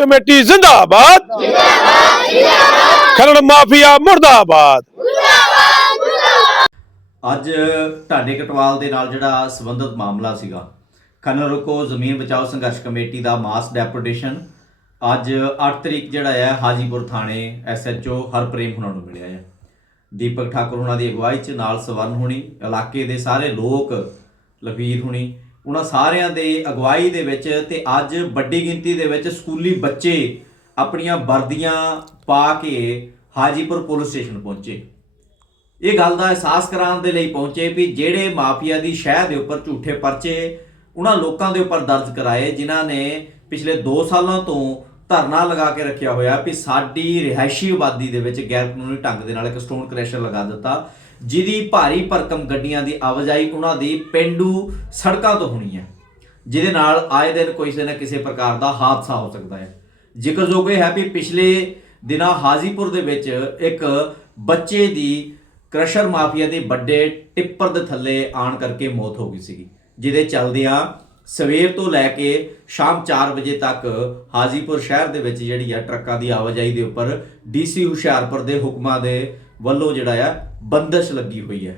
Committee ਜ਼ਿੰਦਾਬਾਦ। ਜ਼ਿੰਦਾਬਾਦ ਜ਼ਿੰਦਾਬਾਦ। ਖਰੜ ਮਾਫੀਆ ਮੁਰਦਾਬਾਦ। ਅੱਜ ਢਾਡੇ ਕਟਵਾਲ ਦੇ ਨਾਲ ਜਿਹੜਾ ਸੰਬੰਧਿਤ ਮਾਮਲਾ ਸੀਗਾ ਖਨਨ ਰੁਕੋ ਜ਼ਮੀਨ ਬਚਾਓ ਸੰਘਰਸ਼ ਕਮੇਟੀ ਦਾ ਮਾਸ ਡੈਪੂਟੇਸ਼ਨ ਅੱਜ 8 ਤਰੀਕ ਜਿਹੜਾ ਹੈ ਹਾਜੀਪੁਰ ਥਾਣੇ ਐਸਐਚਓ ਹਰਪ੍ਰੇਮ ਹੁਣਾਂ ਨੂੰ ਮਿਲਿਆ ਹੈ ਦੀਪਕ ਠਾਕੁਰ ਹੁਣਾਂ ਦੀ ਅਗਵਾਈ 'ਚ ਨਾਲ ਸਵਰਨ ਹੁਣੀ ਇਲਾਕੇ ਦੇ ਸਾਰੇ ਲੋਕ ਲਵੀਰ ਹੁਣੀ ਉਹਨਾਂ ਸਾਰਿਆਂ ਦੇ ਅਗਵਾਈ ਦੇ ਵਿੱਚ ਤੇ ਅੱਜ ਵੱਡੀ ਗਿਣਤੀ ਦੇ ਵਿੱਚ ਸਕੂਲੀ ਬੱਚੇ ਆਪਣੀਆਂ ਵਰਦੀਆਂ ਪਾ ਕੇ ਹਾਜੀਪੁਰ ਪੁਲਿਸ ਸਟੇਸ਼ਨ ਪਹੁੰਚੇ। ਇਹ ਗੱਲ ਦਾ ਅਹਿਸਾਸ ਕਰਾਉਣ ਦੇ ਲਈ ਪਹੁੰਚੇ ਵੀ ਜਿਹੜੇ ਮਾਫੀਆ ਦੀ ਸ਼ਹਿ ਦੇ ਉੱਪਰ ਝੂਠੇ ਪਰਚੇ ਉਹਨਾਂ ਲੋਕਾਂ ਦੇ ਉੱਪਰ ਦਰਜ ਕਰਾਏ, ਜਿਨ੍ਹਾਂ ਨੇ ਪਿਛਲੇ 2 ਸਾਲਾਂ ਤੋਂ ਧਰਨਾ ਲਗਾ ਕੇ ਰੱਖਿਆ ਹੋਇਆ ਵੀ ਸਾਡੀ ਰਿਹਾਇਸ਼ੀ ਆਬਾਦੀ ਦੇ ਵਿੱਚ ਗੈਰ ਕਾਨੂੰਨੀ ਢੰਗ ਦੇ ਨਾਲ ਇੱਕ ਸਟੋਨ ਕ੍ਰੈਸ਼ਰ ਲਗਾ ਦਿੱਤਾ, ਜਿਹਦੀ ਭਾਰੀ ਭਰਕਮ ਗੱਡੀਆਂ ਦੀ ਆਵਾਜਾਈ ਉਹਨਾਂ ਦੀ ਪਿੰਡੂ ਸੜਕਾਂ ਤੋਂ ਹੋਣੀ ਹੈ, ਜਿਹਦੇ ਨਾਲ ਆਏ ਦਿਨ ਕਿਸੇ ਨਾ ਕਿਸੇ ਪ੍ਰਕਾਰ ਦਾ ਹਾਦਸਾ ਹੋ ਸਕਦਾ ਹੈ। ਜ਼ਿਕਰਯੋਗ ਇਹ ਹੈ ਵੀ ਪਿਛਲੇ ਦਿਨਾਂ ਹਾਜ਼ੀਪੁਰ ਦੇ ਵਿੱਚ ਇੱਕ ਬੱਚੇ ਦੀ ਕ੍ਰਸ਼ਰ ਮਾਫੀਆ ਦੇ ਵੱਡੇ ਟਿੱਪਰ ਦੇ ਥੱਲੇ ਆਣ ਕਰਕੇ ਮੌਤ ਹੋ ਗਈ ਸੀਗੀ, ਜਿਹਦੇ ਚੱਲਦਿਆਂ ਸਵੇਰ ਤੋਂ ਲੈ ਕੇ ਸ਼ਾਮ 4 ਵਜੇ ਤੱਕ ਹਾਜ਼ੀਪੁਰ ਸ਼ਹਿਰ ਦੇ ਵਿੱਚ ਜਿਹੜੀ ਹੈ ਟਰੱਕਾਂ ਦੀ ਆਵਾਜਾਈ ਦੇ ਉੱਪਰ ਡੀਸੀ ਹੁਸ਼ਿਆਰਪੁਰ ਦੇ ਹੁਕਮਾਂ ਦੇ ਵੱਲੋਂ ਜਿਹੜਾ ਆ ਬੰਦਸ਼ ਲੱਗੀ ਹੋਈ ਹੈ।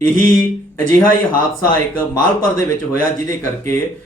ਇਹੀ ਅਜਿਹਾ ਹੀ ਹਾਦਸਾ ਇੱਕ ਮਾਲਪੁਰ ਦੇ ਵਿੱਚ ਹੋਇਆ, ਜਿਹਦੇ ਕਰਕੇ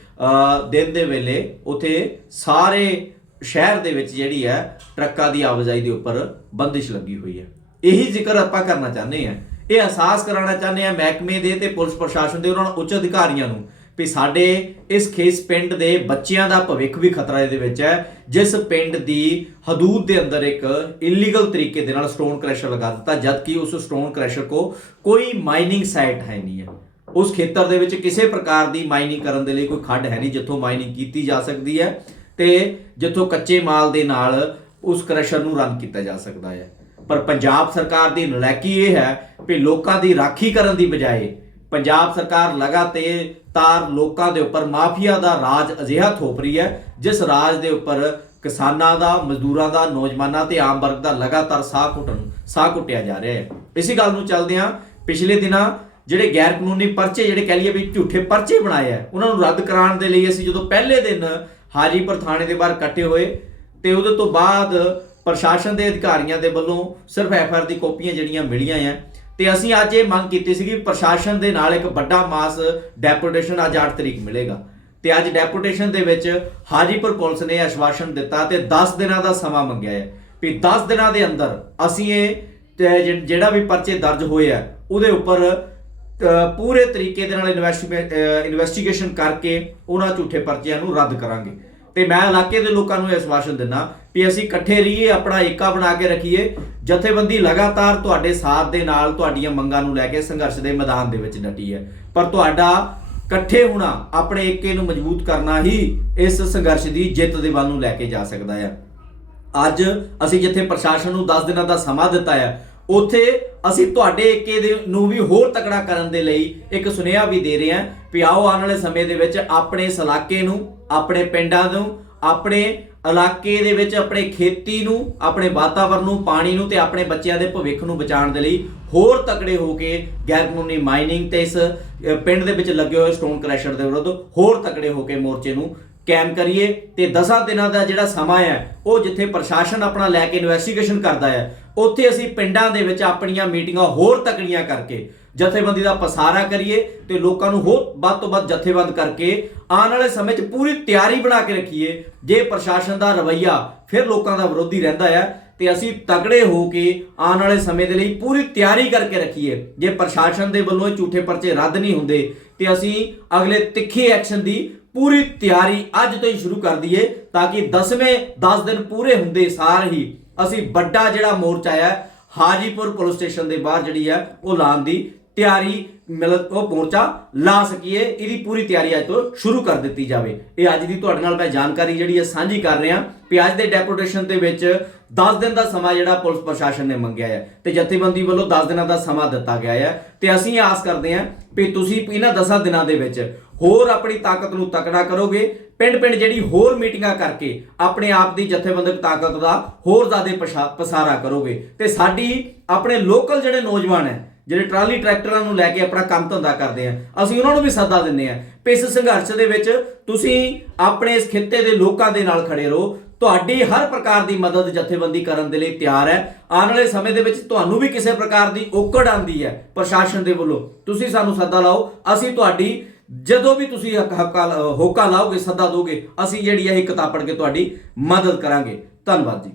ਦਿਨ ਦੇ ਵੇਲੇ ਉਥੇ ਸਾਰੇ ਸ਼ਹਿਰ ਦੇ ਵਿੱਚ ਜਿਹੜੀ ਹੈ ਟਰੱਕਾਂ ਦੀ ਆਵਾਜਾਈ ਦੇ ਉੱਪਰ ਬੰਦਿਸ਼ ਲੱਗੀ ਹੋਈ ਹੈ। ਇਹੀ ਜ਼ਿਕਰ ਆਪਾਂ ਕਰਨਾ ਚਾਹੁੰਦੇ ਆ ਇਹ ਅਹਿਸਾਸ ਕਰਾਉਣਾ ਚਾਹੁੰਦੇ ਆ ਮਹਿਕਮੇ ਦੇ ਤੇ ਪੁਲਿਸ ਪ੍ਰਸ਼ਾਸਨ ਦੇ, ਉਹਨਾਂ ਉੱਚ ਅਧਿਕਾਰੀਆਂ ਨੂੰ ਵੀ ਸਾਡੇ ਇਸ ਖੇਸ ਪਿੰਡ ਦੇ ਬੱਚਿਆਂ ਦਾ ਭਵਿੱਖ ਵੀ ਖਤਰਾ ਦੇ ਵਿੱਚ ਹੈ, ਜਿਸ ਪਿੰਡ ਦੀ ਹਦੂਦ ਦੇ ਅੰਦਰ ਇੱਕ ਇਲੀਗਲ ਤਰੀਕੇ ਦੇ ਨਾਲ ਸਟੋਨ ਕ੍ਰੈਸ਼ਰ ਲਗਾ ਦਿੱਤਾ, ਜਦਕਿ ਉਸ ਸਟੋਨ ਕ੍ਰੈਸ਼ਰ ਕੋ ਕੋਈ ਮਾਈਨਿੰਗ ਸਾਈਟ ਹੈ ਨਹੀਂ ਹੈ। ਉਸ ਖੇਤਰ ਦੇ ਵਿੱਚ ਕਿਸੇ ਪ੍ਰਕਾਰ ਦੀ ਮਾਈਨਿੰਗ ਕਰਨ ਦੇ ਲਈ ਕੋਈ ਖੱਡ ਹੈ ਨਹੀਂ, ਜਿੱਥੋਂ ਮਾਈਨਿੰਗ ਕੀਤੀ ਜਾ ਸਕਦੀ ਹੈ ਤੇ ਜਿੱਥੋਂ ਕੱਚੇ ਮਾਲ ਦੇ ਨਾਲ ਉਸ ਕ੍ਰੈਸ਼ਰ ਨੂੰ ਰਨ ਕੀਤਾ ਜਾ ਸਕਦਾ ਹੈ। ਪਰ ਪੰਜਾਬ ਸਰਕਾਰ ਦੀ ਨਲਾਇਕੀ ਇਹ ਹੈ ਕਿ ਲੋਕਾਂ ਦੀ ਰਾਖੀ ਕਰਨ ਦੀ ਬਜਾਏ ਪੰਜਾਬ ਸਰਕਾਰ ਲਗਾਤਾਰ ਲੋਕਾਂ ਦੇ ਉੱਪਰ, ਮਾਫੀਆ ਦਾ ਰਾਜ ਅਜਿਹਾ ਥੋਪ ਰਹੀ ਹੈ, ਜਿਸ ਰਾਜ ਦੇ ਉੱਪਰ ਕਿਸਾਨਾਂ ਦਾ, ਮਜ਼ਦੂਰਾਂ ਦਾ, ਨੌਜਵਾਨਾਂ ਤੇ ਆਮ ਵਰਗ ਦਾ ਲਗਾਤਾਰ ਸਾਹ ਘੁੱਟਣ, ਸਾਹ ਘੁੱਟਿਆ ਜਾ ਰਿਹਾ ਹੈ। ਇਸੇ ਗੱਲ ਨੂੰ ਚੱਲਦਿਆਂ ਪਿਛਲੇ ਦਿਨਾਂ ਜਿਹੜੇ ਗੈਰ ਕਾਨੂੰਨੀ ਪਰਚੇ ਜਿਹੜੇ ਕਹਿ ਲਈਏ ਵੀ ਝੂਠੇ ਪਰਚੇ ਬਣਾਏ ਆ ਉਹਨਾਂ ਨੂੰ ਰੱਦ ਕਰਾਉਣ ਦੇ ਲਈ ਅਸੀਂ ਜਦੋਂ ਪਹਿਲੇ ਦਿਨ ਹਾਜੀਪੁਰ ਥਾਣੇ ਦੇ ਬਾਹਰ ਇਕੱਠੇ ਹੋਏ, ਤੇ ਉਹਦੇ ਤੋਂ ਬਾਅਦ ਪ੍ਰਸ਼ਾਸਨ ਦੇ ਅਧਿਕਾਰੀਆਂ ਦੇ ਵੱਲੋਂ ਸਿਰਫ ਐਫਆਰ ਦੀ ਕਾਪੀਆਂ ਜਿਹੜੀਆਂ ਮਿਲੀਆਂ ਆ ਤੇ ਅਸੀਂ ਅੱਜ ਇਹ ਮੰਗ ਕੀਤੀ ਸੀ ਕਿ ਪ੍ਰਸ਼ਾਸਨ ਦੇ ਨਾਲ ਇੱਕ ਵੱਡਾ ਮਾਸ ਡੈਪੂਟੇਸ਼ਨ ਅੱਜ 8 ਤਰੀਕ ਮਿਲੇਗਾ। ਤੇ ਅੱਜ ਡੈਪੂਟੇਸ਼ਨ ਦੇ ਵਿੱਚ ਹਾਜੀਪੁਰ ਪੁਲਿਸ ਨੇ ਆਸ਼ਵਾਸਨ ਦਿੱਤਾ ਤੇ 10 ਦਿਨਾਂ ਦਾ ਸਮਾਂ ਮੰਗਿਆ ਹੈ। ਵੀ 10 ਦਿਨਾਂ ਦੇ ਅੰਦਰ ਅਸੀਂ ਇਹ ਜਿ- ਜਿਹੜਾ ਵੀ ਪਰਚੇ ਦਰਜ ਹੋਏ ਆ, ਉਹਦੇ ਉੱਪਰ ਪੂਰੇ ਤਰੀਕੇ ਦੇ ਨਾਲ ਇਨਵੈਸਟੀਗੇਸ਼ਨ ਕਰਕੇ ਉਹਨਾਂ ਝੂਠੇ ਪਰਚਿਆਂ ਨੂੰ ਰੱਦ ਕਰਾਂਗੇ। ਤੇ ਮੈਂ ਇਲਾਕੇ ਦੇ ਲੋਕਾਂ ਨੂੰ ਇਹ ਆਸ਼ਵਾਸਨ ਦਿੰਦਾ ਵੀ ਅਸੀਂ ਇਕੱਠੇ ਰਹੀਏ, ਆਪਣਾ ਏਕਾ ਬਣਾ ਕੇ ਰੱਖੀਏ। ਜਥੇਬੰਦੀ ਲਗਾਤਾਰ ਤੁਹਾਡੇ ਸਾਥ ਦੇ ਨਾਲ ਤੁਹਾਡੀਆਂ ਮੰਗਾਂ ਨੂੰ ਲੈ ਕੇ ਸੰਘਰਸ਼ ਦੇ ਮੈਦਾਨ ਦੇ ਵਿੱਚ ਡਟੀ ਹੈ। ਪਰ ਤੁਹਾਡਾ ਇਕੱਠੇ ਹੋਣਾ, ਆਪਣੇ ਏਕੇ ਨੂੰ ਮਜ਼ਬੂਤ ਕਰਨਾ ਹੀ ਇਸ ਸੰਘਰਸ਼ ਦੀ ਜਿੱਤ ਦੇ ਵੱਲ ਨੂੰ ਲੈ ਕੇ ਜਾ ਸਕਦਾ ਹੈ। ਅੱਜ ਅਸੀਂ ਜਿੱਥੇ ਪ੍ਰਸ਼ਾਸਨ ਨੂੰ 10 ਦਿਨਾਂ ਦਾ ਸਮਾਂ ਦਿੱਤਾ ਹੈ ਉੱਥੇ ਅਸੀਂ ਤੁਹਾਡੇ ਏਕੇ ਦੇ ਨੂੰ ਵੀ ਹੋਰ ਤਕੜਾ ਕਰਨ ਦੇ ਲਈ ਇੱਕ ਸੁਨੇਹਾ ਵੀ ਦੇ ਰਹੇ ਹਾਂ ਵੀ ਆਓ ਆਉਣ ਵਾਲੇ ਸਮੇਂ ਦੇ ਵਿੱਚ ਆਪਣੇ ਇਸ ਇਲਾਕੇ ਨੂੰ, ਆਪਣੇ ਪਿੰਡਾਂ ਨੂੰ, ਆਪਣੇ ਇਲਾਕੇ ਦੇ ਵਿੱਚ ਆਪਣੇ ਖੇਤੀ ਨੂੰ, ਆਪਣੇ ਵਾਤਾਵਰਣ ਨੂੰ, ਪਾਣੀ ਨੂੰ ਤੇ ਆਪਣੇ ਬੱਚਿਆਂ ਦੇ ਭਵਿੱਖ ਨੂੰ ਬਚਾਉਣ ਦੇ ਲਈ ਹੋਰ ਤਕੜੇ ਹੋ ਕੇ ਗੈਰ ਕਾਨੂੰਨੀ ਮਾਈਨਿੰਗ ਤੇ ਇਸ ਪਿੰਡ ਦੇ ਵਿੱਚ ਲੱਗੇ ਹੋਏ ਸਟੋਨ ਕ੍ਰੈਸ਼ਰ ਦੇ ਵਿਰੁੱਧ ਹੋਰ ਤਕੜੇ ਹੋ ਕੇ ਮੋਰਚੇ ਨੂੰ ਕੈਮ ਕਰੀਏ ਤੇ 10 ਦਿਨਾਂ ਦਾ ਜਿਹੜਾ ਸਮਾਂ ਹੈ, ਉਹ ਜਿੱਥੇ ਪ੍ਰਸ਼ਾਸਨ ਆਪਣਾ ਲੈ ਕੇ ਇਨਵੈਸਟੀਗੇਸ਼ਨ ਕਰਦਾ ਹੈ, ਉੱਥੇ ਅਸੀਂ ਪਿੰਡਾਂ ਦੇ ਵਿੱਚ ਆਪਣੀਆਂ ਮੀਟਿੰਗਾਂ ਹੋਰ ਤਕੜੀਆਂ ਕਰਕੇ ਜਥੇਬੰਦੀ ਦਾ ਪਸਾਰਾ ਕਰੀਏ ਤੇ ਲੋਕਾਂ ਨੂੰ ਹੋਰ ਵੱਧ ਤੋਂ ਵੱਧ ਜਥੇਬੰਦ ਕਰਕੇ ਆਉਣ ਵਾਲੇ ਸਮੇਂ 'ਚ ਪੂਰੀ ਤਿਆਰੀ ਬਣਾ ਕੇ ਰੱਖੀਏ, ਜੇ ਪ੍ਰਸ਼ਾਸਨ ਦਾ ਰਵੱਈਆ ਫਿਰ ਲੋਕਾਂ ਦਾ ਵਿਰੋਧੀ ਰਹਿੰਦਾ ਹੈ ਤੇ ਅਸੀਂ ਤਗੜੇ ਹੋ ਕੇ ਆਉਣ ਵਾਲੇ ਸਮੇਂ ਦੇ ਲਈ ਪੂਰੀ ਤਿਆਰੀ ਕਰਕੇ ਰੱਖੀਏ। ਜੇ ਪ੍ਰਸ਼ਾਸਨ ਦੇ ਵੱਲੋਂ ਇਹ ਝੂਠੇ ਪਰਚੇ ਰੱਦ ਨਹੀਂ ਹੁੰਦੇ ਤੇ ਅਸੀਂ ਅਗਲੇ ਤਿੱਖੇ ਐਕਸ਼ਨ ਦੀ ਪੂਰੀ ਤਿਆਰੀ ਅੱਜ ਤੋਂ ਹੀ ਸ਼ੁਰੂ ਕਰ ਦਈਏ ਤਾਂ ਕਿ 10ਵੇਂ 10 ਦਿਨ ਪੂਰੇ ਹੁੰਦੇ ਸਾਰ ਹੀ ਅਸੀਂ ਵੱਡਾ ਜਿਹੜਾ ਮੋਰਚਾ ਹੈ ਹਾਜੀਪੁਰ ਪੁਲਿਸ ਸਟੇਸ਼ਨ ਦੇ ਬਾਹਰ ਜਿਹੜੀ ਹੈ ਉਹ ਲਾਉਣ ਦੀ ਤਿਆਰੀ ਮਤਲਬ ਉਹ ਮੋਰਚਾ ਲਾ ਸਕੀਏ, ਇਹਦੀ ਪੂਰੀ ਤਿਆਰੀ ਅੱਜ ਤੋਂ ਸ਼ੁਰੂ ਕਰ ਦਿੱਤੀ ਜਾਵੇ। ਇਹ ਅੱਜ ਦੀ ਤੁਹਾਡੇ ਨਾਲ ਮੈਂ ਜਾਣਕਾਰੀ ਜਿਹੜੀ ਹੈ ਸਾਂਝੀ ਕਰ ਰਿਹਾ। ਵੀ ਅੱਜ ਦੇ ਡੈਪੂਟੇਸ਼ਨ ਦੇ ਵਿੱਚ 10 ਦਿਨ ਦਾ ਸਮਾਂ ਜਿਹੜਾ ਪੁਲਿਸ ਪ੍ਰਸ਼ਾਸਨ ਨੇ ਮੰਗਿਆ ਹੈ ਤੇ ਜਥੇਬੰਦੀ ਵੱਲੋਂ 10 ਦਿਨਾਂ ਦਾ ਸਮਾਂ ਦਿੱਤਾ ਗਿਆ ਹੈ ਤੇ ਅਸੀਂ ਆਸ ਕਰਦੇ ਹਾਂ ਵੀ ਤੁਸੀਂ ਇਹਨਾਂ 10 ਦਿਨਾਂ ਦੇ ਵਿੱਚ ਹੋਰ ਆਪਣੀ ਤਾਕਤ ਨੂੰ ਤਕੜਾ ਕਰੋਗੇ ਪਿੰਡ ਪਿੰਡ ਜਿਹੜੀ ਹੋਰ ਮੀਟਿੰਗਾਂ ਕਰਕੇ ਆਪਣੇ ਆਪ ਦੀ ਜਥੇਬੰਦਕ ਤਾਕਤ ਦਾ ਹੋਰ ਜ਼ਿਆਦਾ ਪਛਾ- ਪਸਾਰਾ ਕਰੋਗੇ। ਤੇ ਸਾਡੀ ਆਪਣੇ ਲੋਕਲ ਜਿਹੜੇ ਨੌਜਵਾਨ ਹੈ, ਜਿਹੜੇ ਟਰਾਲੀ ਟਰੈਕਟਰਾਂ ਨੂੰ ਲੈ ਕੇ ਆਪਣਾ ਕੰਮ ਧੰਦਾ ਕਰਦੇ ਆ, ਅਸੀਂ ਉਹਨਾਂ ਨੂੰ ਵੀ ਸੱਦਾ ਦਿੰਦੇ ਆ। ਵੀ ਇਸ ਸੰਘਰਸ਼ ਦੇ ਵਿੱਚ ਤੁਸੀਂ ਆਪਣੇ ਇਸ ਖਿੱਤੇ ਦੇ ਲੋਕਾਂ ਦੇ ਨਾਲ ਖੜੇ ਰਹੋ ਤੁਹਾਡੀ ਹਰ ਪ੍ਰਕਾਰ ਦੀ ਮਦਦ ਜਥੇਬੰਦੀ ਕਰਨ ਦੇ ਲਈ ਤਿਆਰ ਹੈ। ਆਉਣ ਵਾਲੇ ਸਮੇਂ ਦੇ ਵਿੱਚ ਤੁਹਾਨੂੰ ਵੀ ਕਿਸੇ ਪ੍ਰਕਾਰ ਦੀ ਔਕੜ ਆਂਦੀ ਹੈ ਪ੍ਰਸ਼ਾਸਨ ਦੇ ਵੱਲੋਂ। ਤੁਸੀਂ ਸਾਨੂੰ ਸੱਦਾ ਲਾਓ, ਅਸੀਂ ਤੁਹਾਡੀ ਜਦੋਂ ਵੀ ਤੁਸੀਂ ਹੱਕ- ਹੱਕਾ ਹੋਕਾ ਲਾਓਗੇ, ਸੱਦਾ ਦੋਗੇ, ਅਸੀਂ ਜਿਹੜੀ ਹੈ ਇਹ ਕਿਤਾਬ ਪੜ੍ਹ ਕੇ ਤੁਹਾਡੀ ਮਦਦ ਕਰਾਂਗੇ। ਧੰਨਵਾਦ ਜੀ।